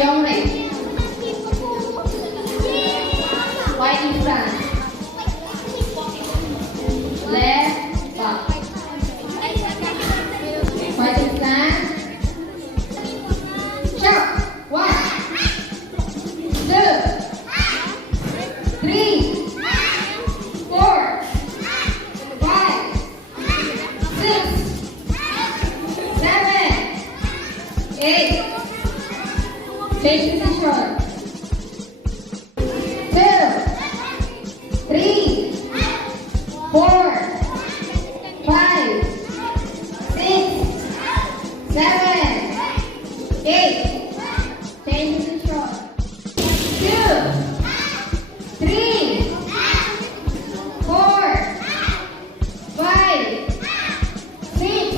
Long leg. Wide in front. Left, back. Wide in front. Sharp. 1, 2, 3, 4, 5, 6, 7, 8. Change position. 2, 3, 4, 5, 6, 7, 8. Change position. 2, 3, 4, 5, 6,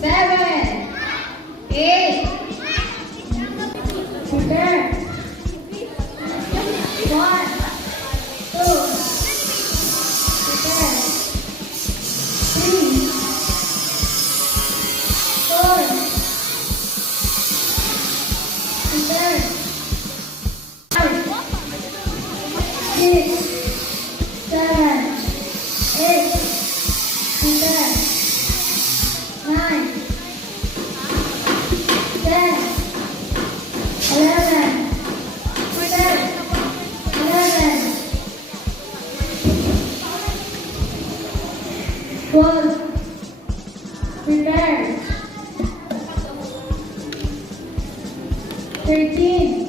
7, 8. Prepare. 1, 2. Prepare. 3, 4. Prepare. 6, 7, 8. Prepare. 9, 10, 11. Prepare. 11, 12. Prepare. 13,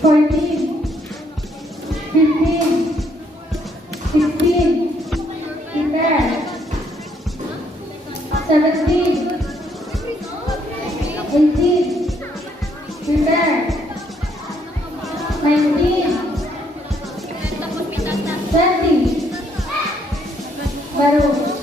14, 15, 16. Prepare. 17, 18. Prepare. 19, 20. Baru.